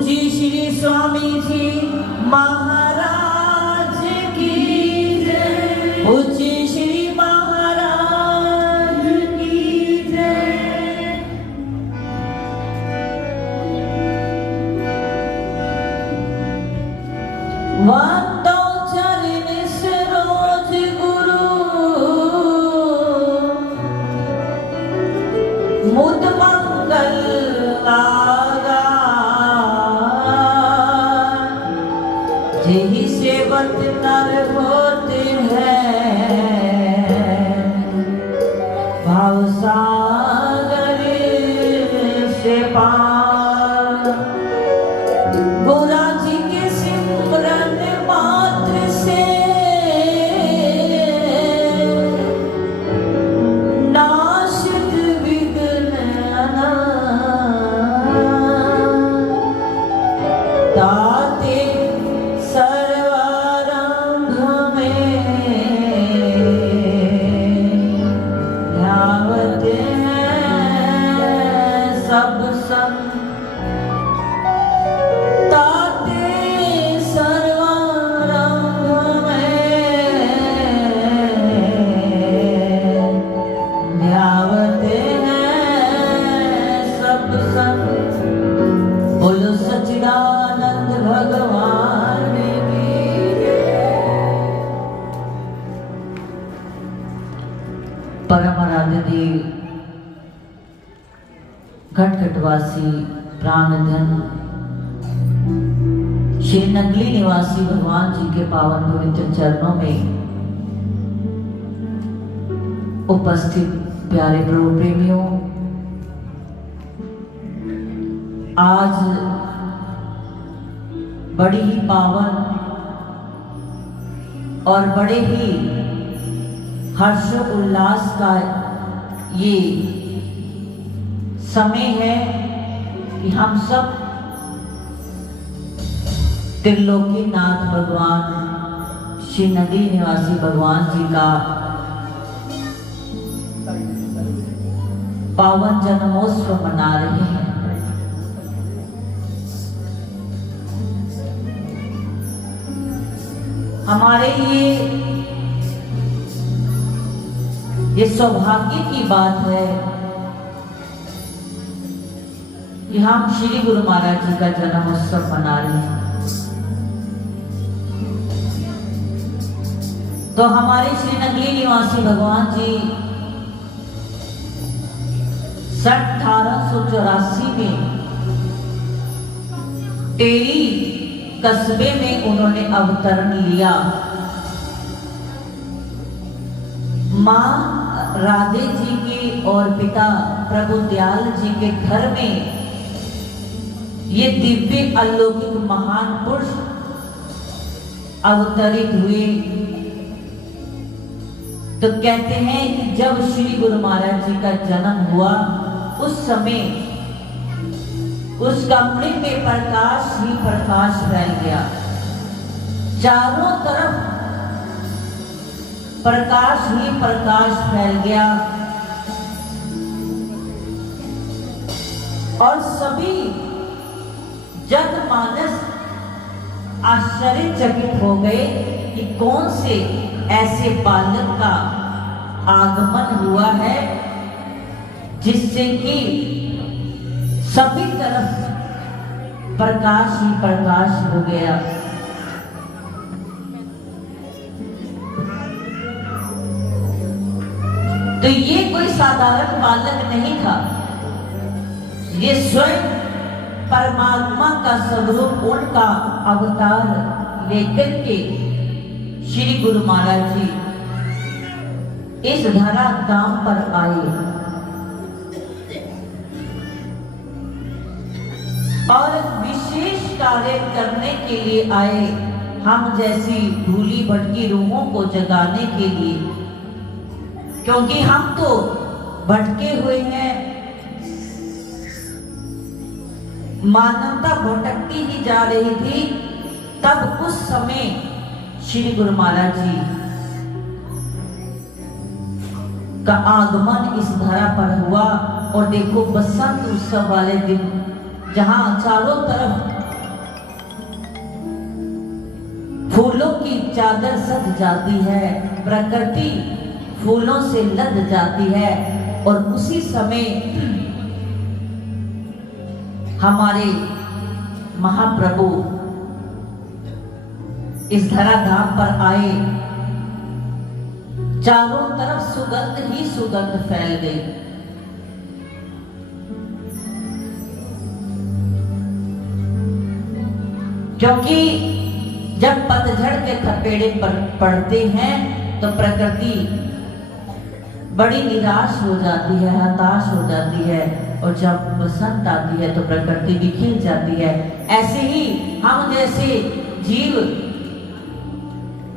पूज्य श्री स्वामी जी महाराज की जय। पूज्य श्री महाराज की जय। वंदो चरण सरोज गुरु मुद मंगल यही सेवक नर होते हैं भाव सागर से पार। गोरा जी के सिमरन मात्र से नाशित विघ्न ताते सर्वारंभ में ध्यावत सब संग। ताते सर्वारंभ में ध्यावत सब संग। बोलो सच्चिदानंद भगवान परम आराध्य देव घटघटवासी प्राणधन श्री नगली निवासी भगवान जी के पावन पवित्र चरणों में उपस्थित प्यारे प्रभु प्रेमियों, आज बड़ी ही पावन और बड़े ही हर्ष उल्लास का ये समय है कि हम सब त्रिलोकीनाथ भगवान श्री नगली निवासी भगवान जी का पावन जन्मोत्सव मना रहे हैं। हमारे लिए ये सौभाग्य की बात है कि हम श्री गुरु महाराज जी का जन्म उत्सव मना रहे हैं। तो हमारे श्री नगली निवासी भगवान जी 1884 में टेरी कस्बे में उन्होंने अवतरण लिया। माँ राधे जी के और पिता प्रभु दयाल जी के घर में ये दिव्य अलौकिक महान पुरुष अवतरित हुए। तो कहते हैं कि जब श्री गुरु महाराज जी का जन्म हुआ उस समय उस कमरे में प्रकाश ही प्रकाश फैल गया। चारों तरफ प्रकाश ही प्रकाश फैल गया और सभी जनमानस आश्चर्यचकित हो गए कि कौन से ऐसे बालक का आगमन हुआ है जिससे कि सभी तरफ प्रकाश ही प्रकाश हो गया। तो ये कोई साधारण बालक नहीं था, ये स्वयं परमात्मा का स्वरूप उनका अवतार लेकर के श्री गुरु महाराज जी इस धरा धाम पर आए और विशेष कार्य करने के लिए आए, हम जैसी भूली भटकी रूहों को जगाने के लिए, क्योंकि हम तो भटके हुए हैं, मानवता भटकती ही जा रही थी। तब उस समय श्री गुरु महाराज जी का आगमन इस धरा पर हुआ। और देखो बसंत उत्सव वाले दिन जहां चारों तरफ फूलों की चादर सज जाती है, प्रकृति फूलों से लद जाती है, और उसी समय हमारे महाप्रभु इस धराधाम पर आए। चारों तरफ सुगंध ही सुगंध फैल गई। क्योंकि जब पतझड़ के थपेड़े पड़ते हैं तो प्रकृति बड़ी निराश हो जाती है, हताश हो जाती है, और जब बसंत आती है तो प्रकृति भी खिल जाती है। ऐसे ही हम जैसे जीव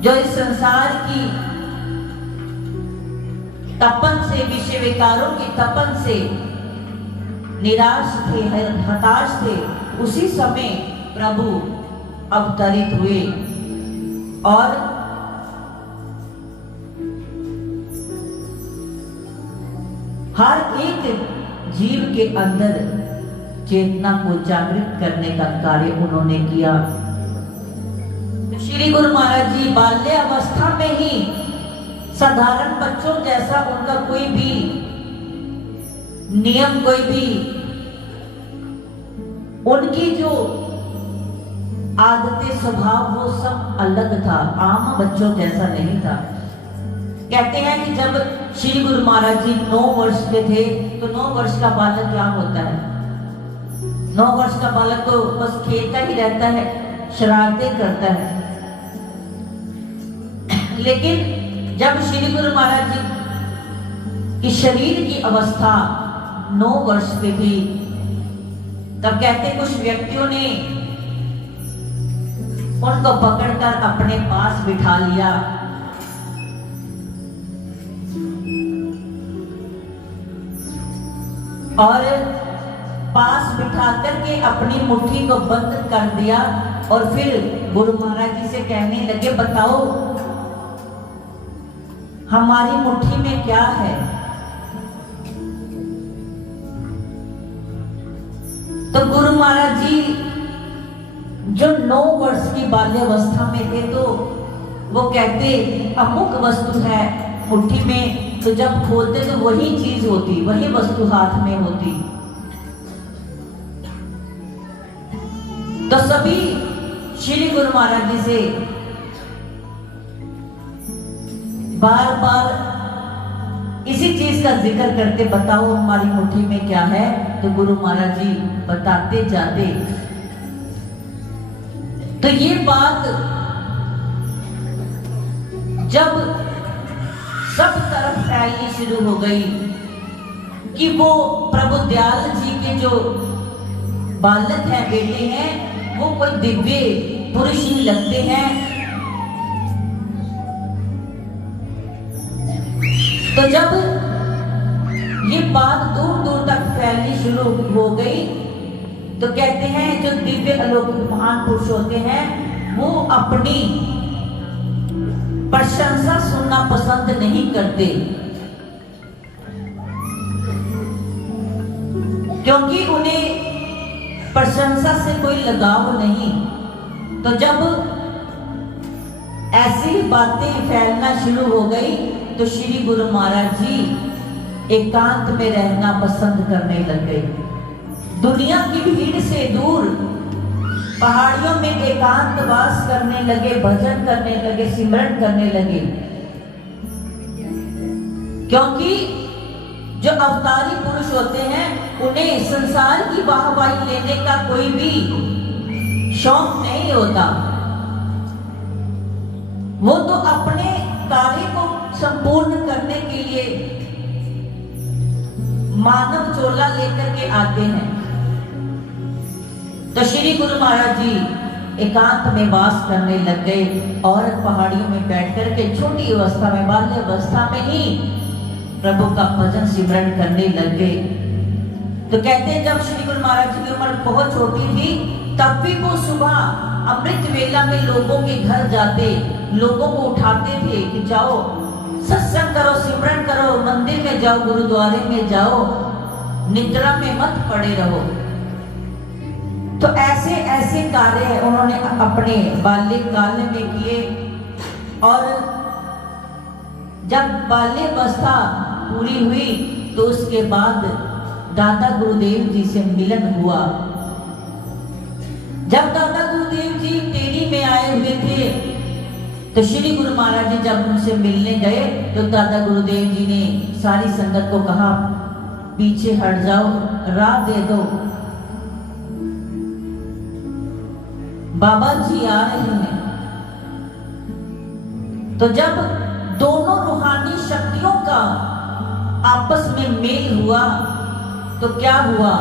जो इस संसार की तपन से, विषय विकारों की तपन से निराश थे, हताश थे, उसी समय प्रभु अवतरित हुए और हर एक जीव के अंदर चेतना को जागृत करने का कार्य उन्होंने किया। श्री गुरु महाराज जी बाल्य अवस्था में ही साधारण बच्चों जैसा उनका कोई भी नियम, कोई भी उनकी जो आदतें, स्वभाव, वो सब अलग था, आम बच्चों जैसा नहीं था। कहते हैं कि जब श्री गुरु महाराज जी 9 वर्ष के थे तो 9 वर्ष का बालक क्या होता है? 9 वर्ष का बालक तो बस खेलता ही रहता है, शरारतें करता है। लेकिन जब श्री गुरु महाराज जी की शरीर की अवस्था 9 वर्ष की थी, तब कहते कुछ व्यक्तियों ने उनको पकड़कर अपने पास बिठा लिया और पास बिठा करके अपनी मुट्ठी को बंद कर दिया, और फिर गुरु महाराज जी से कहने लगे, बताओ हमारी मुट्ठी में क्या है? तो गुरु महाराज जी जो 9 वर्ष की बाल्यावस्था में थे तो वो कहते अमुक वस्तु है मुट्ठी में, तो जब खोलते तो वही चीज होती, वही वस्तु हाथ में होती। तो सभी श्री गुरु महाराज जी से बार बार इसी चीज का जिक्र करते, बताओ हमारी मुट्ठी में क्या है? तो गुरु महाराज जी बताते जाते। तो ये बात जब सब तरफ फैलनी शुरू हो गई कि वो प्रभु दयाल जी के जो बालक हैं, बेटे हैं, वो कोई दिव्य पुरुष ही लगते हैं। तो जब ये बात दूर दूर तक फैलनी शुरू हो गई तो कहते हैं जो दिव्य अलौकिक महान पुरुष होते हैं वो अपनी प्रशंसा सुनना पसंद नहीं करते, क्योंकि उन्हें प्रशंसा से कोई लगाव नहीं। तो जब ऐसी बातें फैलना शुरू हो गई तो श्री गुरु महाराज जी एकांत में रहना पसंद करने लग गए। दुनिया की भीड़ से दूर पहाड़ियों में एकांतवास करने लगे, भजन करने लगे, सिमरन करने लगे। क्योंकि जो अवतारी पुरुष होते हैं उन्हें संसार की वाहवाही लेने का कोई भी शौक नहीं होता। वो तो अपने कार्य को संपूर्ण करने के लिए मानव चोला लेकर के आते हैं। तो श्री गुरु महाराज जी एकांत में वास करने लग गए और पहाड़ियों में बैठ करके छोटी अवस्था में, बाल्य अवस्था में ही प्रभु का भजन सिमरन करने लग गए। तो कहते हैं जब श्री गुरु महाराज जी की उम्र बहुत छोटी थी तब भी वो सुबह अमृत वेला में लोगों के घर जाते, लोगों को उठाते थे कि जाओ सत्संग करो, सिमरन करो, मंदिर में जाओ, गुरुद्वारे में जाओ, निद्रा में मत पड़े रहो। तो ऐसे ऐसे कार्य उन्होंने अपने बाल्यकाल में किए। और जब बाल्यावस्था पूरी हुई तो उसके बाद दादा गुरुदेव जी से मिलन हुआ। जब दादा गुरुदेव जी टेरी में आए हुए थे तो श्री गुरु महाराज जी जब उनसे मिलने गए तो दादा गुरुदेव जी ने सारी संगत को कहा, पीछे हट जाओ, राह दे दो, बाबा जी आ रहे हैं। तो जब दोनों रूहानी शक्तियों का आपस में मेल हुआ तो क्या हुआ,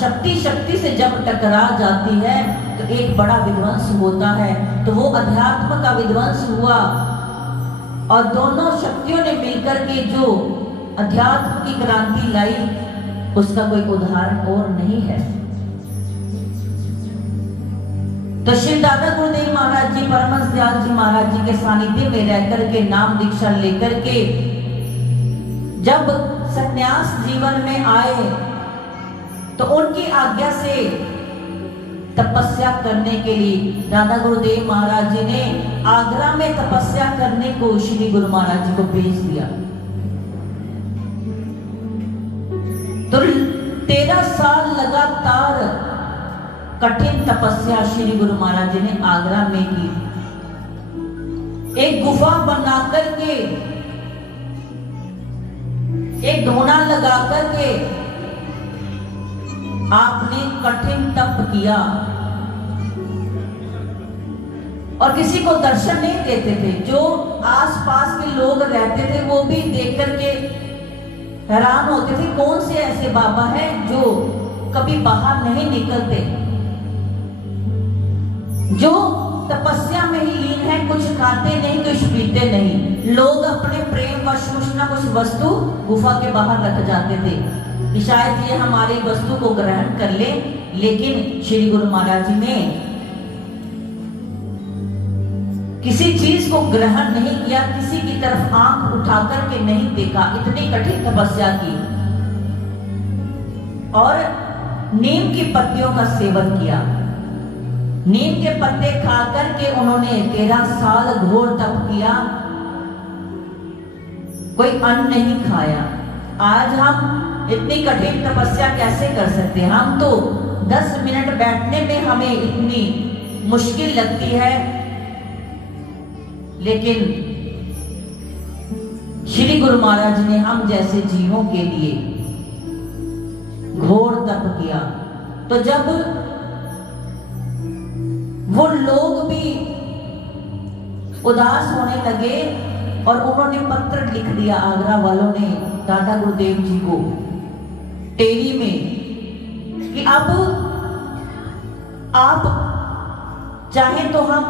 शक्ति शक्ति से जब टकरा जाती है तो एक बड़ा विध्वंस होता है। तो वो अध्यात्म का विध्वंस हुआ और दोनों शक्तियों ने मिलकर के जो अध्यात्म की क्रांति लाई उसका कोई उदाहरण और नहीं है। तो श्री दादा गुरुदेव महाराज जी, परमहंस दयाल जी महाराज जी के सानिध्य में रहकर के नाम दीक्षा लेकर के जब संन्यास जीवन में आए तो उनकी आज्ञा से तपस्या करने के लिए दादा गुरुदेव महाराज जी ने आगरा में तपस्या करने को श्री गुरु महाराज जी को भेज दिया। तो 13 साल लगातार कठिन तपस्या श्री गुरु महाराज जी ने आगरा में की। एक गुफा बना करके, एक धोना लगा करके आपने कठिन तप किया और किसी को दर्शन नहीं देते थे। जो आसपास के लोग रहते थे वो भी देख करके हैरान होते थे, कौन से ऐसे बाबा हैं जो कभी बाहर नहीं निकलते, जो तपस्या में ही लीन है, कुछ खाते नहीं, कुछ पीते नहीं। लोग अपने प्रेम वश कुछ ना कुछ वस्तु गुफा के बाहर रख जाते थे कि शायद ये हमारी वस्तु को ग्रहण कर ले। लेकिन श्री गुरु महाराज जी ने किसी चीज को ग्रहण नहीं किया, किसी की तरफ आंख उठाकर के नहीं देखा, इतनी कठिन तपस्या की। और नीम की पत्तियों का सेवन किया। नीम के पत्ते खाकर के उन्होंने 13 साल घोर तप किया, कोई अन्न नहीं खाया। आज हम इतनी कठिन तपस्या कैसे कर सकते हैं? हम तो 10 मिनट बैठने में हमें इतनी मुश्किल लगती है, लेकिन श्री गुरु महाराज ने हम जैसे जीवों के लिए घोर तप किया। तो जब वो लोग भी उदास होने लगे और उन्होंने पत्र लिख दिया, आगरा वालों ने दादा गुरुदेव जी को टेरी में, कि अब आप चाहे तो हम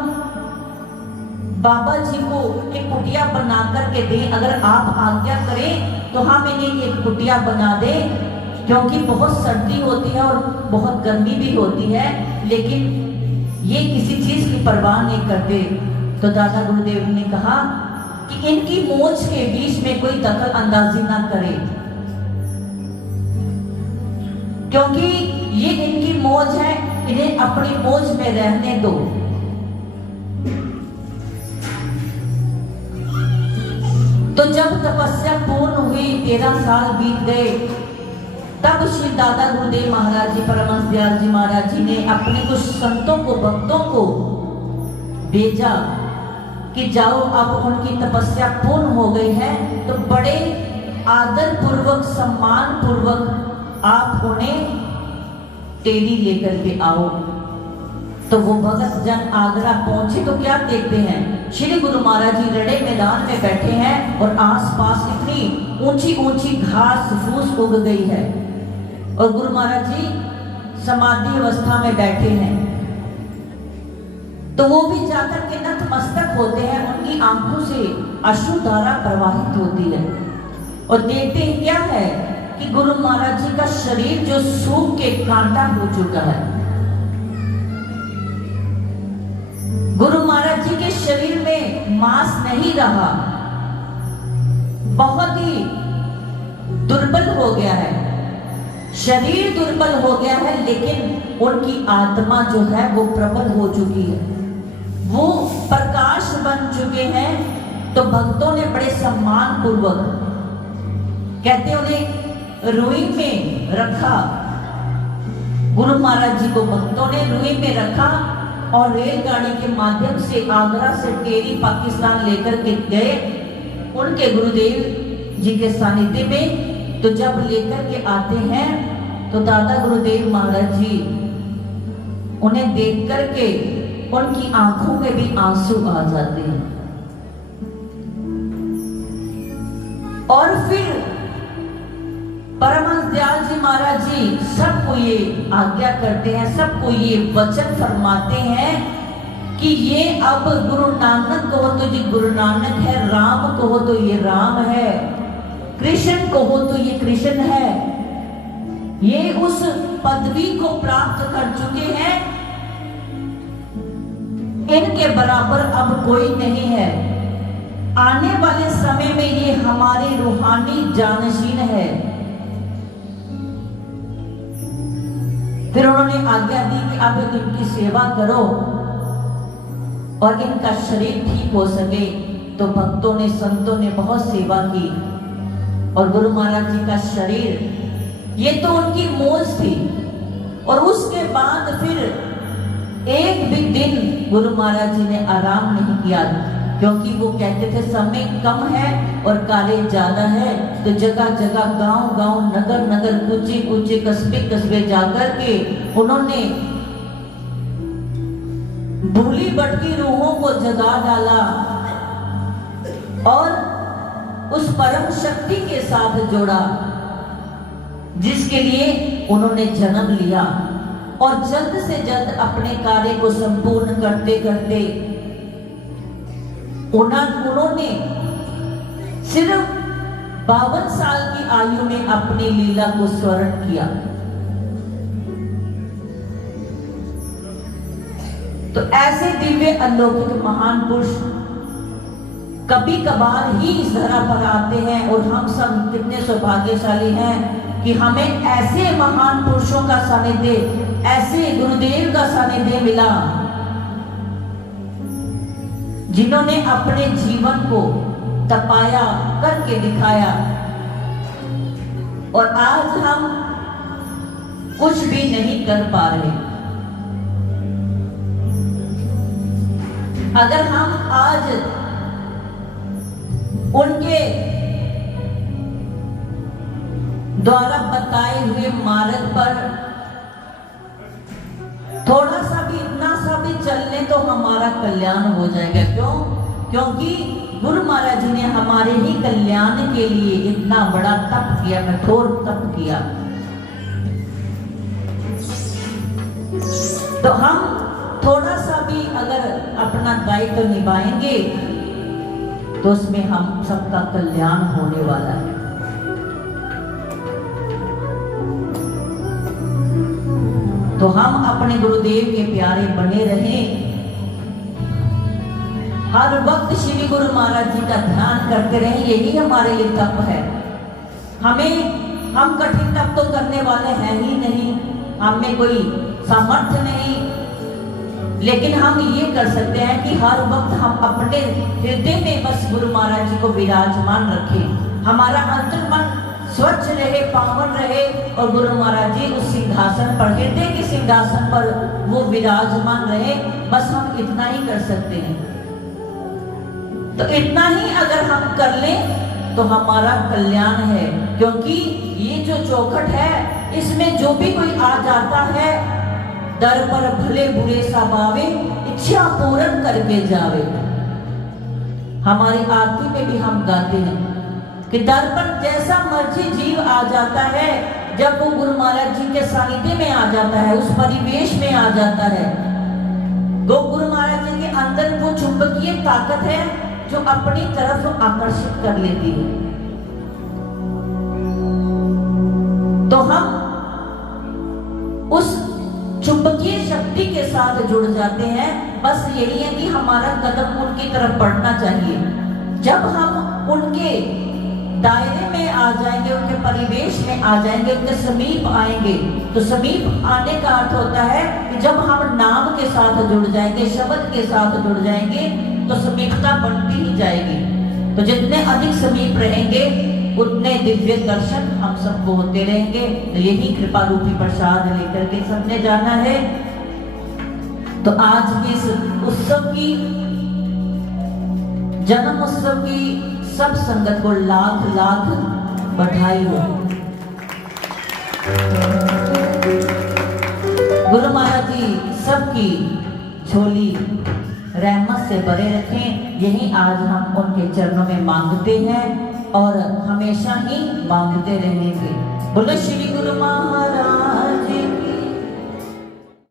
बाबा जी को एक कुटिया बना करके दें, अगर आप आज्ञा करें तो हम इन्हें एक कुटिया बना दें, क्योंकि बहुत सर्दी होती है और बहुत गर्मी भी होती है, लेकिन ये किसी चीज की परवाह नहीं करते। तो दादा गुरुदेव ने कहा कि इनकी मौज के बीच में कोई दखल अंदाजी ना करे, क्योंकि ये इनकी मौज है, इन्हें अपनी मौज में रहने दो। तो जब तपस्या पूर्ण हुई, 13 साल बीत गए, तब श्री दादा गुरुदेव महाराज जी, परमहंस दयाल जी महाराज जी ने अपने कुछ संतों को, भक्तों को भेजा कि जाओ, अब उनकी तपस्या पूर्ण हो गई है, तो बड़े आदर पूर्वक, सम्मान पूर्वक आप उन्हें टेरी लेकर के आओ। तो वो भगत जन आगरा पहुंचे तो क्या देखते हैं, श्री गुरु महाराज जी रड़े मैदान में बैठे हैं और आसपास इतनी ऊंची ऊंची घास फूस उग गई है और गुरु महाराज जी समाधि अवस्था में बैठे हैं। तो वो भी जाकर के नतमस्तक होते हैं, उनकी आंखों से अश्रुधारा प्रवाहित होती है और देखते हैं क्या है कि गुरु महाराज जी का शरीर जो सूख के कांटा हो चुका है। गुरु महाराज जी के शरीर में मांस नहीं रहा, बहुत ही दुर्बल हो गया है, शरीर दुर्बल हो गया है, लेकिन उनकी आत्मा जो है वो प्रबल हो चुकी है, वो प्रकाश बन चुके हैं। तो भक्तों ने बड़े सम्मान पूर्वक कहते उन्हें रुई में रखा। गुरु महाराज जी को भक्तों ने रुई में रखा और रेलगाड़ी के माध्यम से आगरा से टेरी पाकिस्तान लेकर के गए उनके गुरुदेव जी के सानिध्य में। तो जब लेकर के आते हैं तो दादा गुरुदेव महाराज जी उन्हें देख करके उनकी आंखों में भी आंसू आ जाते हैं। और फिर परमहंस दयाल जी महाराज जी सबको ये आज्ञा करते हैं, सबको ये वचन फरमाते हैं कि ये अब गुरु नानक कहो तो ये गुरु नानक है, राम कहो तो ये राम है, कृष्ण कहो तो ये कृष्ण है। ये उस पदवी को प्राप्त कर चुके हैं, इनके बराबर अब कोई नहीं है। आने वाले समय में ये हमारे रूहानी जानशीन है। फिर उन्होंने आज्ञा दी कि आप इनकी सेवा करो और इनका शरीर ठीक हो सके। तो भक्तों ने संतों ने बहुत सेवा की और गुरु महाराज जी का शरीर ये तो उनकी मौज थी। और उसके बाद फिर एक भी दिन गुरु महाराज जी ने आराम नहीं किया, क्योंकि वो कहते थे समय कम है और कार्य ज्यादा है। तो जगह जगह गांव गांव नगर नगर कूचे कूचे कस्बे कस्बे जाकर के उन्होंने भूली भटकी रूहों को जगा डाला और उस परम शक्ति के साथ जोड़ा जिसके लिए उन्होंने जन्म लिया। और जल्द से जल्द अपने कार्य को संपूर्ण करते करते उन्होंने सिर्फ 52 साल की आयु में अपनी लीला को स्वर्ण किया। तो ऐसे दिव्य अलौकिक महान पुरुष कभी कभार ही इस धरा पर आते हैं और हम सब कितने सौभाग्यशाली हैं कि हमें ऐसे महान पुरुषों का सानिध्य, ऐसे गुरुदेव का सानिध्य मिला जिन्होंने अपने जीवन को तपाया करके दिखाया। और आज हम कुछ भी नहीं कर पा रहे। अगर हम आज उनके द्वारा बताए हुए मार्ग पर थोड़ा सा भी इतना सा भी चलने तो हमारा कल्याण हो जाएगा। क्यों? क्योंकि गुरु महाराज जी ने हमारे ही कल्याण के लिए इतना बड़ा तप किया, कठोर तप किया। तो हम थोड़ा सा भी अगर अपना दायित्व निभाएंगे तो उसमें हम सबका कल्याण होने वाला है। तो हम अपने गुरुदेव के प्यारे बने रहें, हर वक्त श्री गुरु महाराज जी का ध्यान करते रहें। यही हमारे लिए तप है। हम कठिन तप तो करने वाले हैं ही नहीं, हम में कोई सामर्थ्य नहीं, लेकिन हम ये कर सकते हैं कि हर वक्त हम अपने हृदय में बस गुरु महाराज जी को विराजमान रखें। हमारा अंतर्मन स्वच्छ रहे, पावन रहे और गुरु महाराज जी उस सिंहासन पर, हृदय के सिंहासन पर वो विराजमान रहे। बस हम इतना ही कर सकते हैं। तो इतना ही अगर हम कर लें तो हमारा कल्याण है, क्योंकि ये जो चौखट है इसमें जो भी कोई आ जाता है दर पर भले बुरे सब आवे, इच्छा पूर्ण करके जावे। हमारी आरती में भी हम गाते हैं कि दर पर जैसा मर्जी जीव आ जाता है, जब वो गुरु महाराज जी के सानिध्य में आ जाता है, उस परिवेश में आ जाता है, वो गुरु महाराज जी के अंदर वो चुंबकीय ताकत है जो अपनी तरफ आकर्षित कर लेती है। तो हम उस चुंबकीय शक्ति के साथ जुड़ जाते हैं। बस यही है कि हमारा कदम उनकी तरफ बढ़ना चाहिए। जब हम उनके दायरे में आ जाएंगे, उनके परिवेश में आ जाएंगे, उनके समीप आएंगे। तो समीप आने का अर्थ होता है कि जब हम नाम के साथ जुड़ जाएंगे, शब्द के साथ जुड़ जाएंगे, तो समीपता बढ़ती ही जाएगी। तो जितने अधिक समीप रहेंगे उतने दिव्य दर्शन हम सबको होते रहेंगे। तो यही कृपा रूपी प्रसाद लेकर के सबने जाना है। तो आज इस उत्सव की, जन्म उत्सव की सब संगत को लाख लाख बधाई हो। गुरु महाराज जी सबकी झोली रहमत से भरे रखें, यही आज हम उनके चरणों में मांगते हैं और हमेशा ही मांगते रहेंगे। बोलो श्री गुरु महाराज